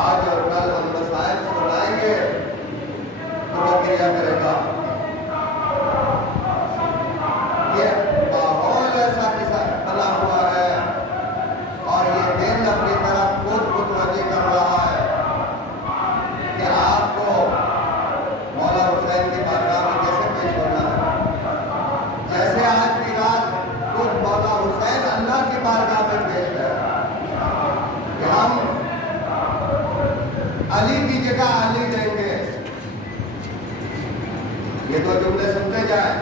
آج اور کل ہم مسائل سنائیں گے تو وہ کیا کرے گا؟ یہ ماحول ایسا بنا ہوا ہے اور یہ دل اپنی طرف خود متوجہ کر رہا ہے کہ آپ کو مولا حسین کی بارگاہ میں کیسے پیش ہونا ہے۔ جیسے آج کی رات خود مولا حسین اللہ کی بارگاہ میں پیش ہے کہ ہم علی کی جگہ علی دیں گے۔ یہ دو جملے سنتے جائیں۔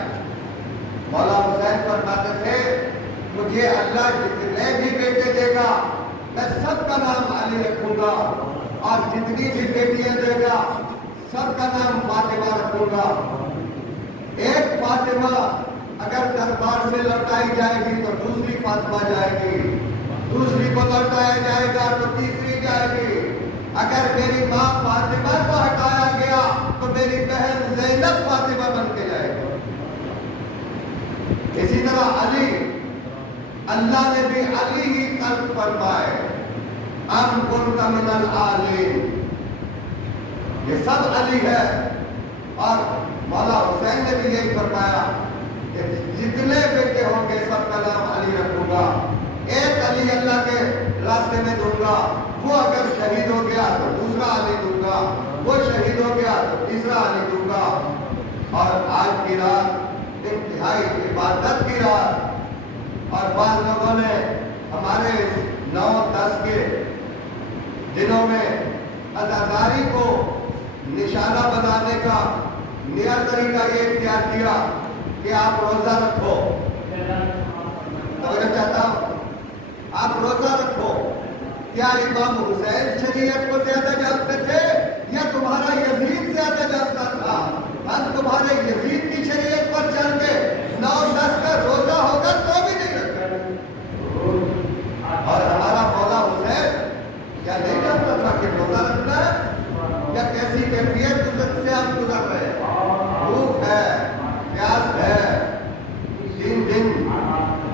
مولا حسین فرماتے تھے مجھے اللہ جتنے بھی بیٹے دے گا میں سب کا نام علی رکھوں گا، اور جتنی بھی بیٹیاں دے گا سب کا نام فاطمہ رکھوں گا۔ ایک فاطمہ اگر دربار سے لوٹائی جائے گی تو دوسری فاطمہ جائے گی، دوسری کو لوٹایا جائے گا تو تیسری جائے گی۔ اگر میری ماں فاطمہ کو ہٹایا گیا تو میری بہن زینب فاطمہ بن کے جائے گی۔ اسی طرح علی، اللہ نے بھی علی ہی قلب فرمائے ام کنت من العالین، یہ سب علی ہے۔ اور مولا حسین نے بھی یہی فرمایا کہ جتنے بیٹے ہوں گے سب کا نام علی رکھوں گا۔ ایک علی اللہ کے راستے میں دوں گا، وہ اگر شہید ہو گیا تو دوسرا علی دوں گا، وہ شہید ہو گیا تو تیسرا علی دوں گا۔ اور آج کی رات انتہائی عبادت کی رات، اور بعض لوگوں نے ہمارے 9-10 کے دنوں میں عزاداری کو نشانہ بنانے کا نیا طریقہ یہ اختیار کیا کہ آپ روزہ رکھو۔ توجہ چاہتا ہوں، آپ روزہ رکھو۔ کیا امام حسین شریعت کو زیادہ جانتے تھے یا تمہارا یزید زیادہ جانتا تھا؟ ہم تمہارے یزید کی شریعت پر چل کے 9-10 کا روزہ ہوگا تو بھی نہیں رکھتے، اور ہمارا مولا حسین کیا نہیں جانتا تھا کہ روزہ رکھنا ہے؟ یا کیسی کیفیت سے ہم گزر رہے ہیں؟ بھوک ہے، پیاس ہے، 3 دن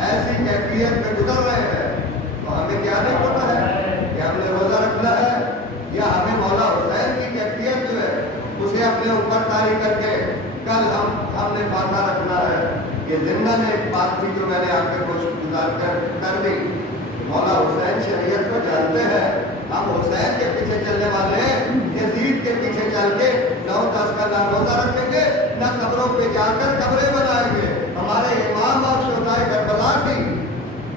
ایسی کیفیت میں گزر رہے ہیں، تو ہمیں کیا نہیں پتا ہے کہ ہم نے روزہ رکھنا ہے، یا ہمیں مولا حسین کی کیفیت جو ہے اسے اپنے اوپر طاری کر کے کل ہم نے فاتحہ رکھنا ہے۔ یہ ضمن ایک بات تھی جو میں نے آپ کے کوشش گزار کر دی۔ مولا حسین شریعت کو جانتے ہیں، ہم حسین کے پیچھے چلنے والے ہیں، یزید کے پیچھے چل کے 9-10 کا نہ روزہ رکھیں گے نہ قبروں پہ جا کر قبریں بنائیں گے۔ ہمارے امام اور شہدائے کربلا کی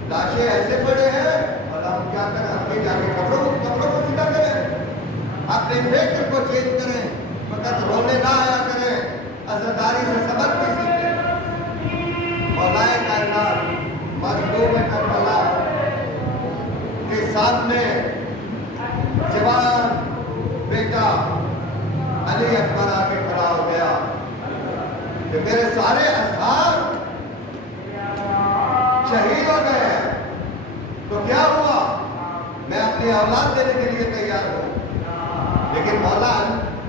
لاشیں ایسے پڑے ہیں اور ہم کیا کریں؟ ہم بھی جا کے قبروں کو سیدھا کریں، اپنے فکر کو چینج کریں، فقط رونے نہ آیا کریں، عزاداری سے سبق بھی سیکھیں۔ مولا کائنات مظلوم کربلا کے سامنے جوان بیٹا علی اکبر آ کے کھڑا ہو گیا کہ میرے سارے اصحاب شہید ہو گئے ہیں، تو کیا ہوا؟ میں اپنی اولاد دینے کے لیے تیار ہوں۔ لیکن مولا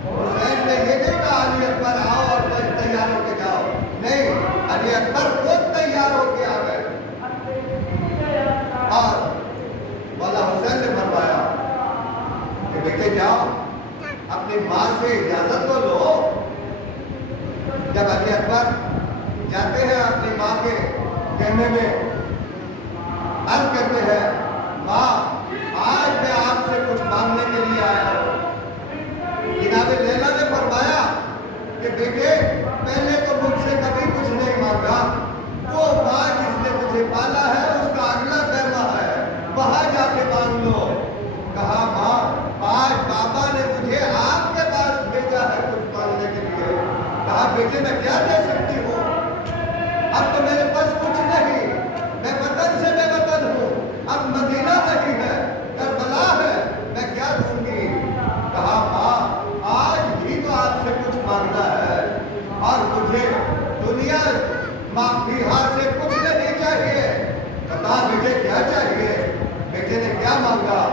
حسین نے یہ نہیں کہا علی اکبر آؤ اور تیار ہو کے جاؤ، نہیں، علی اکبر خود تیار ہو کے آ گئے، اور مولا حسین نے فرمایا کہ بیٹے جاؤ اپنی ماں سے اجازت تو لو۔ جب علی اکبر جاتے ہیں اپنی ماں کے کہنے میں، عرض کرتے ہیں ماں آج میں آپ سے کچھ مانگنے کے لیے آیا ہوں۔ جناب لیلا نے فرمایا کہ بیٹے پہلے تو مجھ سے کبھی کچھ نہیں مانگا، وہ ماں جس نے مجھے پالا ہے اس کا اگلا خیمہ ہے، وہاں جا کے مانگ لو۔ کہا ماں آج بابا نے مجھے آپ کے پاس بھیجا ہے کچھ مانگنے کے لیے۔ کہا بیٹے میں کیا دے سکتی ہوں؟ اب تو میرے پاس کچھ نہیں، میں وطن سے بے وطن ہوں، اب مدینہ نہیں ہے، کربلا ہے، میں کیا دوں گی؟ کہا ماں آج بھی تو آپ سے کچھ مانگنا ہے، اور مجھے دنیا مافیہا سے کچھ نہیں چاہیے۔ بتا بیٹے کیا چاہیے؟ بیٹے نے کیا مانگا؟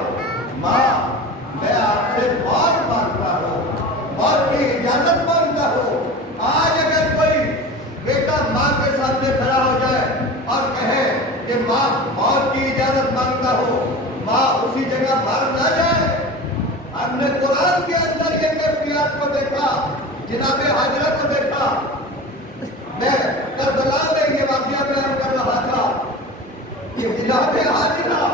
ماں میں آپ سے موت مانگتا ہوں، موت کی اجازت مانگتا ہوں۔ آج اگر کوئی بیٹا ماں کے سامنے کھڑا ہو جائے اور کہے کہ ماں موت کی اجازت مانگتا ہو، ماں اسی جگہ مر نہ جائے، ہم ہم نے قرآن کے اندر یہ کیفیات کو دیکھا، جناب حاجرہ کو دیکھا۔ میں کربلا میں یہ واقعہ بیان کر رہا تھا کہ جناب حاجرہ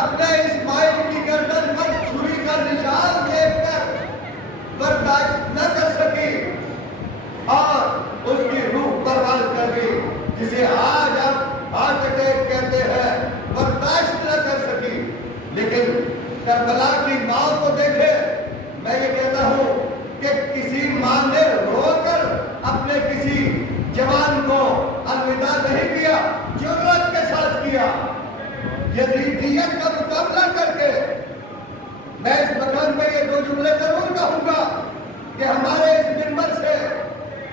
اپنے اسماعیل کی گردن پر چھری کا نشان دیکھ کر برداشت نہ کر سکی اور اس کی روح پرواز کر گئی، جسے آج ہم ہارٹ اٹیک کہتے ہیں، برداشت نہ کر سکی۔ لیکن کربلا کی ماں کو دیکھے، میں یہ کہتا ہوں کہ کسی ماں نے رو کر اپنے کسی جوان کو الوداع نہیں کیا، جرأت کے ساتھ کیا، یزیدیت کا مقابلہ کر کے۔ میں اس مقام پہ یہ دو جملے ضرور کہوں گا کہ ہمارے اس منبر سے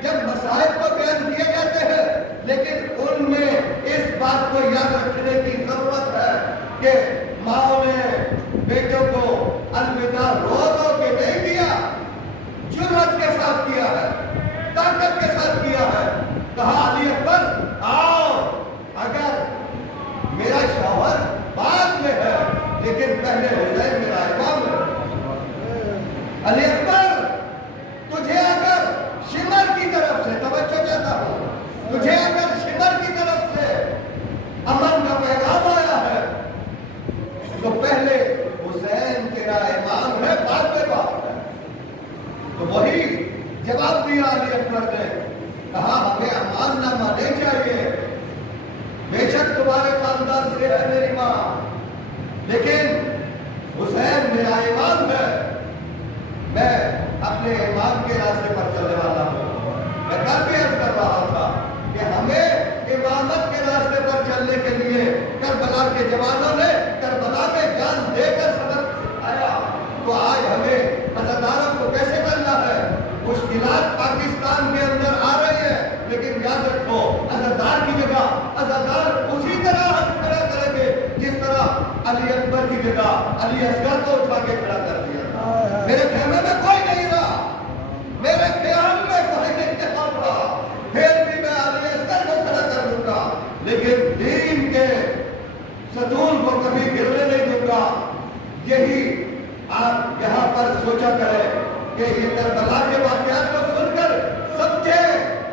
جب مسائل کو بیان کیے جاتے ہیں، لیکن ان میں اس بات کو یاد رکھنے کی ضرورت ہے کہ ماں نے بیٹوں کو الوداع رو رو کے نہیں کیا، جرأت کے ساتھ کیا ہے، طاقت کے ساتھ کیا ہے۔ کہا علی اکبر آؤ، اگر میرا شوہر بعد میں ہے لیکن پہلے حسین میرا امام ہے۔ علی اکبر تجھے اگر شمر کی طرف سے، توجہ چاہتا ہوں، تجھے اگر شمر کی طرف سے امن کا پیغام آیا ہے تو پہلے حسین تیرا امام ہے، بعد میں باپ ہے۔ تو وہی جواب دیا علی اکبر نے، کہا ہمیں امان نامہ نہیں چاہیے، بے شک تمہارے خاندان سے ہے میری ماں، لیکن حسین میرا امام ہے، میں اپنے امام کے راستے پر چلنے والا ہوں۔ میں کل بھی عرض کر رہا تھا کہ ہمیں امامت کے راستے پر چلنے کے لیے کربلا کے جوانوں نے کربلا میں جان دے کر سبق سکھایا، تو آج ہمیں عزاداروں کو کیسے کرنا ہے؟ مشکلات پاکستان کے اندر آ رہی ہے، لیکن یاد رکھو عزادار کی جگہ عزادار اسی طرح ہم کھڑا کریں گے جس طرح علی اکبر کی جگہ علی اصغر کو اٹھا کے کھڑا کر دیا۔ میرے خیمے میں کوئی نہیں رہا، میرے خیام میں کوئی نہیں رہا، پھر بھی میں علی اصغر کو کھڑا کر دوں گا، لیکن دین کے ستون کو کبھی گرنے نہیں دوں گا۔ یہی آپ یہاں پر سوچا کریں کہ یہ کربلا کے واقعات کو سن کر سمجھے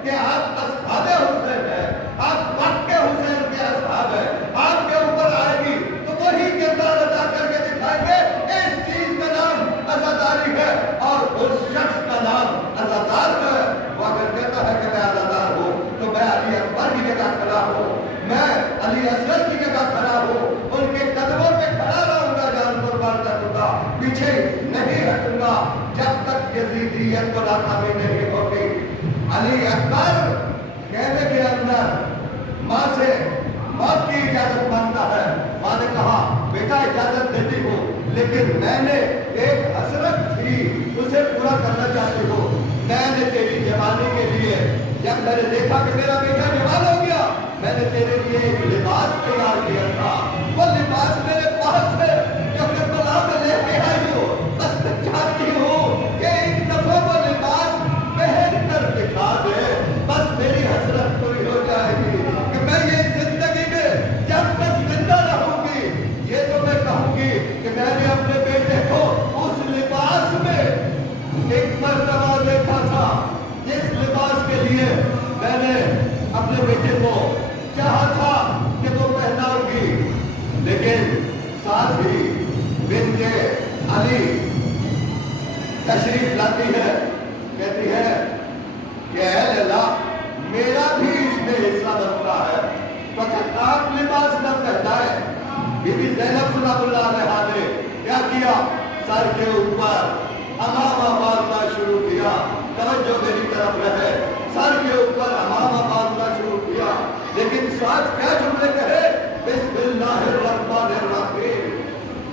کہ آپ اصحاب حسین ہیں، آپ واقع حسین کے اصحاب ہیں، آپ کے اوپر آئے گی تو وہی کردار ادا کر کے دکھائیں گے۔ اس چیز کا نام عزاداری ہے اور اس شخص کا نام عزادار ہے۔ وہ اگر کہتا ہے کہ میں عزادار ہوں تو میں علی اکبر کی جگہ کھڑا ہوں، میں علی اصغر کی جگہ کھڑا ہوں، ان کے قدموں پہ کھڑا رہوں گا، جان قربان کر دوں گا، پیچھے نہیں ہٹوں گا جب تک یزیدیت کو ناکامی نہیں ہوگی۔ علی اکبر کہنے کے اندر ماں سے موت کی اجازت مانگتا ہے۔ ماں نے کہا بیٹا اجازت دیتی ہوں، لیکن میں نے ایک حسرت تھی اسے پورا کرنا چاہتی ہوں۔ میں نے تیری جوانی کے لیے، جب میں نے دیکھا کہ میرا بیٹا جوان ہو گیا، میں نے تیرے لیے ایک لباس تیار کیا تھا، وہ لباس میرے پاس ہے جو کربلا میں لے کے آئی ہوں، بس میں چاہتی ہوں کہ ایک دفعہ وہ لباس پہن کر دکھا دے، بس میری حسرت پوری ہو جائے گی کہ میں یہ زندگی میں جب تک زندہ رہوں گی یہ تو میں کہوں گی کہ میں نے اپنے بیٹے کو اس لباس میں ایک مرتبہ دیکھا تھا جس لباس کے لیے میں نے اپنے بیٹے کو چاہا تھا کہ وہ پہناؤں گی، لیکن ساتھ ہی بنت علی تشریف لاتی ہے، کہتی ہے کہ اے اللہ میرا بھی اس میں حصہ بنتا ہے، فقط آپ لباس نہ پہنائے۔ بی بی زینب سلام اللہ علیہا نے کیا کیا؟ سر کے اوپر امامہ باندھنا شروع کیا، توجہ میری طرف رہے، سر کے اوپر امامہ باندھنا شروع کیا، لیکن ساتھ کیا جملے کہے؟ بسم اللہ الرحمن الرحیم،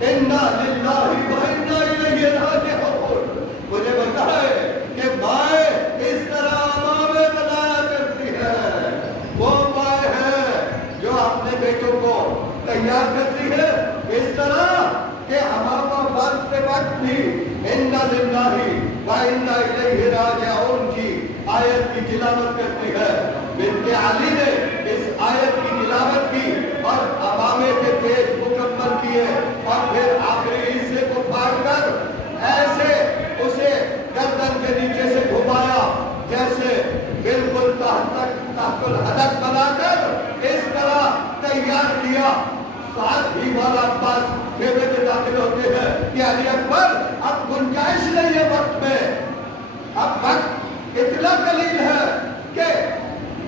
انا للہ و انا الیہ راجعون۔ مجھے بتائے کہ مائیں اس طرح امامے بنایا کرتی ہے، وہ مائیں ہیں جو اپنے بیٹوں کو تیار کرتی ہے اس طرح کہ امامہ باندھتے وقت بھی انا للہ و انا الیہ راجعون کی آیت کی تلاوت کرتی ہے۔ بنت علی نے اس آیت کی تلاوت کی اور امامے کے پیج مکمل کیے اور پھر آخری حصے کو ہوتے ہیں کہ علی اکبر اب گنجائش نہیں ہے وقت میں، اب وقت اتنا قلیل ہے کہ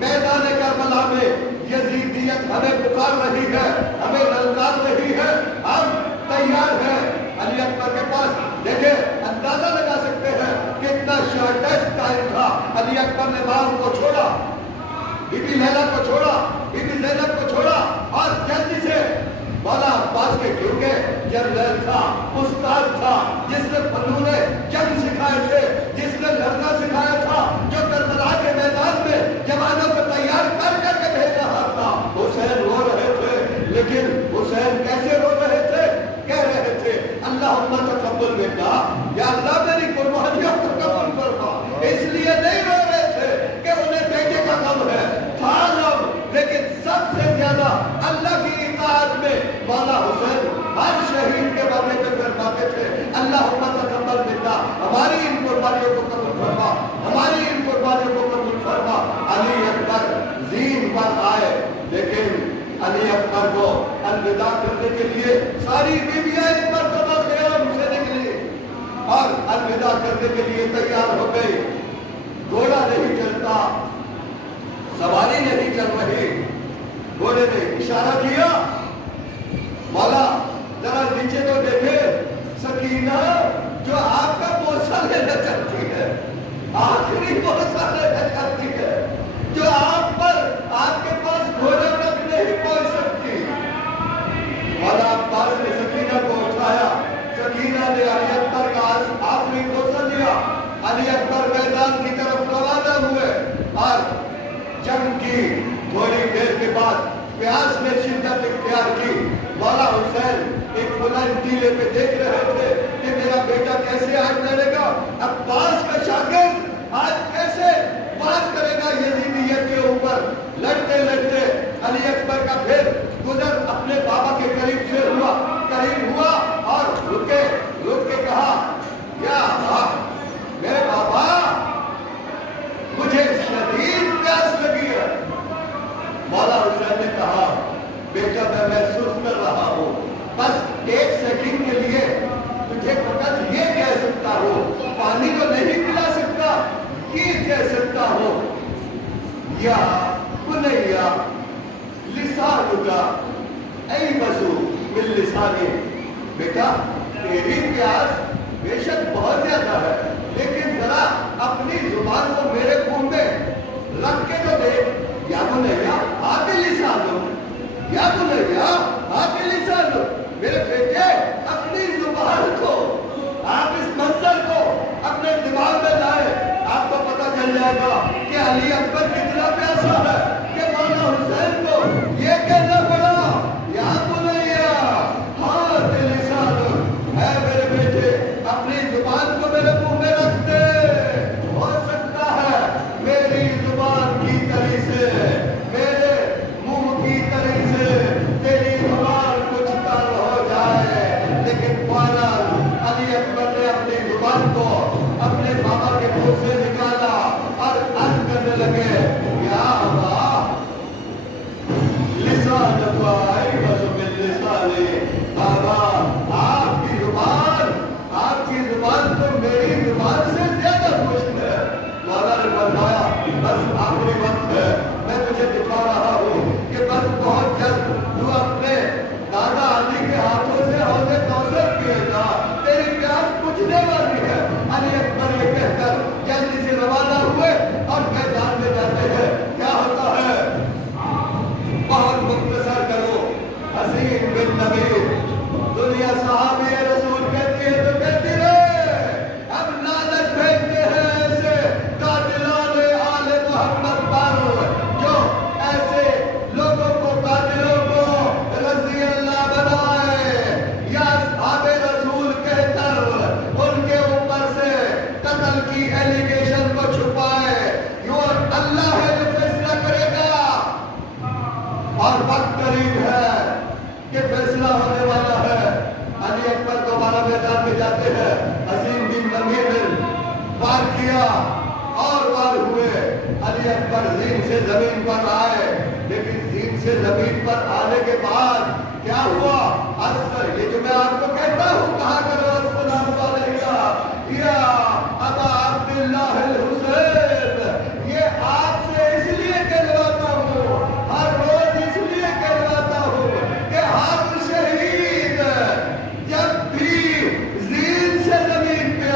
میدان کربلا میں یزیدیت ہمیں پکار رہی ہے، ہمیں للکار رہی ہے، ہم تیار ہیں علی اکبر کے پاس۔ دیکھیں اندازہ لگا سکتے ہیں کتنا شارٹیسٹ ٹائم تھا۔ علی اکبر نے ماں کو چھوڑا، بی بی لیلا کو چھوڑا، بی بی زینب کو چھوڑا اور جلدی سے مولا عباس کے کیونکہ جنرل تھا، استاد تھا، جس نے فنون جنگ سکھائے تھے، جس نے لڑنا سکھایا تھا، جو کربلا کے میدان میں جوانوں کو تیار کر کر کے بھیج رہا تھا۔ حسین رو رہے تھے، لیکن حسین کیسے رو رہے تھے؟ کہہ رہے تھے اللہم تقبل منا، یا اللہ میری قربانیوں کو قبول فرما۔ اس لیے نہیں رو رہے تھے کہ انہیں بیٹے کا غم ہے، تھا غم، لیکن سب سے زیادہ اللہ کی اطاعت میں مولا حسین ہر شہید کے موقع پہ فرماتے تھے اللہم تقبل منا، ہماری ان قربانیوں کو قبول فرما، ہماری ان قربانیوں کو قبول فرما۔ علی اکبر زین پر آئے، لیکن علی اکبر کو الوداع کرنے کے لیے ساری بیویاں ایک مرتبہ خیام سے نکلی اور الوداع کرنے کے لیے تیار ہو گئی۔ گھوڑا نہیں چلتا، سواری نہیں چل رہی، گھوڑے نے اشارہ کیا مولا ذرا نیچے تو دیکھے، سکینہ جو آپ کا بوسہ لینا چاہتی ہے، آخری بوسہ لینا چاہتی ہے، جو آپ پر آپ کے پاس گھوڑے تک نہیں پہنچ سکتی۔ مولا عباس نے سکینہ کو اٹھایا، سکینہ نے علی اکبر کا آخری بوسہ لیا، علی اکبر میدان کی طرف روانہ ہوئے اور جنگ کی تھوڑی دیر کے بعد پیاس نے شدت اختیار کی۔ مولا حسین ایک بلند ٹیلے پہ دیکھ رہے تھے کہ میرا بیٹا کیسے آج لڑے گا، عباس کا شاگرد آج کیسے بات کرے گا یزیدیت کے اوپر۔ لڑتے لڑتے علی اکبر کا پھر گزر اپنے بابا کے قریب سے قریب ہوا اور رک کے کہا یا میرے بابا مجھے شدید پیاس لگی ہے۔ مولا حسین نے کہا بیٹا میں محسوس کر رہا ہوں، بس ایک سیکنڈ کے لیے تجھے فقط یہ کہہ سکتا ہوں، پانی کو نہیں پلا سکتا، یہ کہہ سکتا ہوں یا بنیا لسانک ایبس من لسانی، بیٹا تیری پیاس بے شک بہت زیادہ ہے، لیکن ذرا اپنی زبان کو میرے منہ میں رکھ کے تو دیکھ، یا بنیا ہاتھ لسانک، یا بنیا ہاتھ لسانک، میرے بیٹے اپنی زبان کو، آپ اس منظر کو اپنے دماغ میں لائے، آپ کو پتہ چل جائے گا کہ علی اکبر کتنا پیاسا ہے کہ مولا حسین کو یہ کہنا پڑا یا بنیا ہاتھ لسانک، اے میرے بیٹے اپنی زبان کو میرے منہ میں رکھ دے، ہو سکتا ہے میری زبان کی تری سے، میرے منہ کی تری سے تیری زبان کچھ تر ہو جائے، لیکن فوراً علی اکبر نے اپنی زبان کو اپنے بابا کے منہ سے نکالا اور عرض کرنے لگے یا ابا لسانک ایبس من لسانی، بابا آپ کی زبان تو میری زبان سے زیادہ خوش ہے۔ مولا نے فرمایا بس آخری وقت ہے، میں تجھے دکھا رہا ہوں کہ بس بہت جلد تو اپنے دادا علی کے ہاتھوں سے حوض کوثر پیے گا، تیری پیاس بجھنے والی ہے۔ علی اکبر یہ کہہ کر جلدی سے روانہ ہوئے اور میدان میں جاتے ہیں۔ کیا ہوتا ہے بہت مختصر کرو، حسین بن نبیل دنیا صحابی رسول کہتی ہے تو کہتی رہے، اب لعنت بھیجتے ہیں ایسے قاتلان آل محمد پر جو ایسے لوگوں کو، قاتلوں کو رضی اللہ بنائے یا اصحاب رسول کہہ کر ان کے اوپر سے قتل کی ایلیگیشن کو چھپائے۔ یوں اللہ ہے جو فیصلہ کرے گا اور وقت قریب ہے کہ فیصلہ ہونے والا ہے۔ علی اکبر دوبارہ میدان میں جاتے ہیں، حسین بن نبیل نے وار کیا اور وار ہوئے، علی اکبر زین سے زمین پر آئے، لیکن زین سے زمین پر آنے کے بعد کیا ہوا؟ اثر یہ جو میں آپ کو کہتا ہوں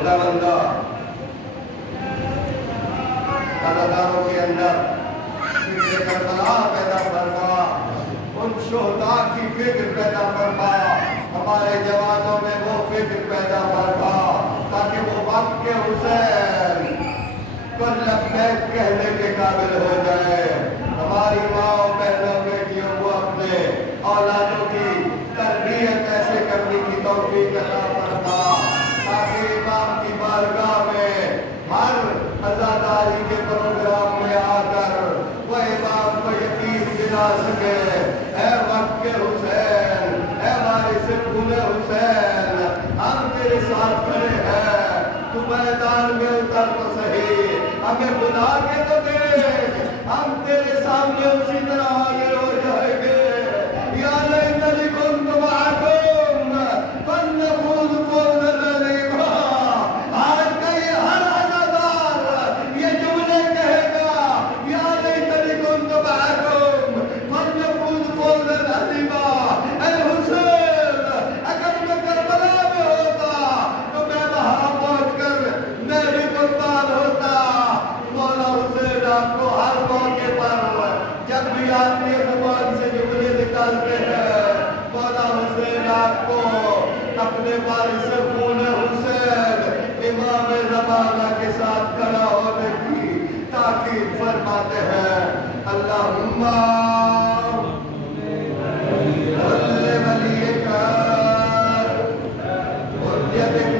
خدا بندہ عزاداروں کے اندر فکر کربلا پیدا فرما، ان شہداء کی فکر پیدا فرما، ہمارے جوانوں میں وہ فکر پیدا فرما تاکہ وہ وقت کے حسین کو لبیک کہنے کے قابل ہو جائے۔ ہماری ماں بہنوں بیٹیوں کو اپنے اولادوں کی تربیت ایسے کرنے کی توفیق عطا فرما تاکہ امام کی بارگاہ میں ہر عزاداری کے پروگرام میں آ کر وہ امام کو یقین دلا سکے، اے وقت کے حسین، اے وارث پھول حسین، ہم تیرے ساتھ کھڑے ہیں، تو میدان میں اتر تو صحیح، ہمیں بلا کے تو دیکھ، ہم تیرے سامنے اسی طرح حاضر ہو جائیں گے۔ یا لیتنی کنت معکم فنفوز فوزا عظیما۔ آج کا یہ ہر عزادار یہ جملے کہے گا، یا لیتنی کنت معکم فنفوز فوزا عظیما۔ اے حسین، اگر میں کربلا میں ہوتا تو میں وہاں پہنچ کر میں بھی قربان ہوتا۔ مولا حسین آپ کو ہر موقع پر جب بھی آدمی زبان سے جملے نکالتے ہیں، مولا حسین آپ کو اپنے وارث خون حسین امام زمانہ کے ساتھ کھڑا ہونے کی تاکید فرماتے ہیں۔ اللہم صل ولیک حجت